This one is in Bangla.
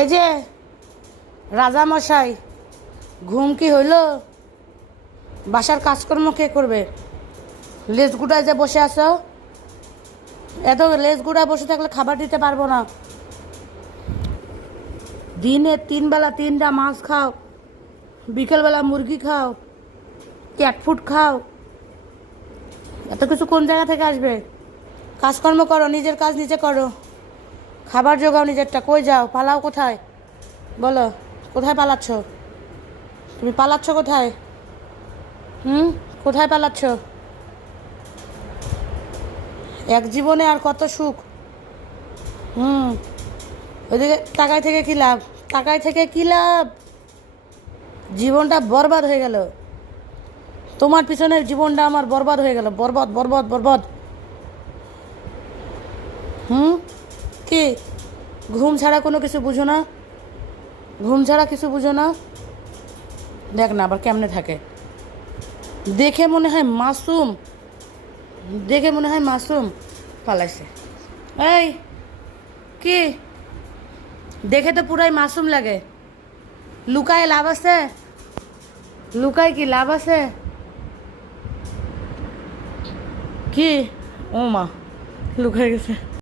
এই যে রাজামশাই, ঘুম কি হইল? বাসার কাজকর্ম কে করবে? লেজ গুড়ায় যে বসে আছো, এত লেজ গুড়ায় বসে থাকলে খাবার দিতে পারবো না। দিনে 3 বেলা 3টা মাছ খাও, বিকেলবেলা মুরগি খাও, ক্যাট ফুড খাও, এত কিছু কোন জায়গা থেকে আসবে? কাজকর্ম করো, নিজের কাজ নিজে করো, খাবার জোগাও নিজেরটা। কই যাও? পালাও কোথায়? বলো, কোথায় পালাচ্ছ? তুমি পালাচ্ছ কোথায়? কোথায় পালাচ্ছ? এক জীবনে আর কত সুখ। ওইদিকে টাকায় থেকে কী লাভ? টাকায় থেকে কী লাভ? জীবনটা বরবাদ হয়ে গেল। তোমার পিছনে জীবনটা আমার বরবাদ হয়ে গেল। বরবাদ বরবাদ বরবাদ। কি? ঘুম ছাড়া কোনো কিছু বুঝো না? ঘুম ছাড়া কিছু বুঝো না? দেখ না আবার কেমনে থাকে, দেখে মনে হয় মাসুম, দেখে মনে হয় মাসুম। পালাইছে। এই কি? দেখে তো পুরাই মাসুম লাগে। লুকায় লাভ আছে? লুকায় কি লাভ আছে? কি? ও মা, লুকায় গেছে।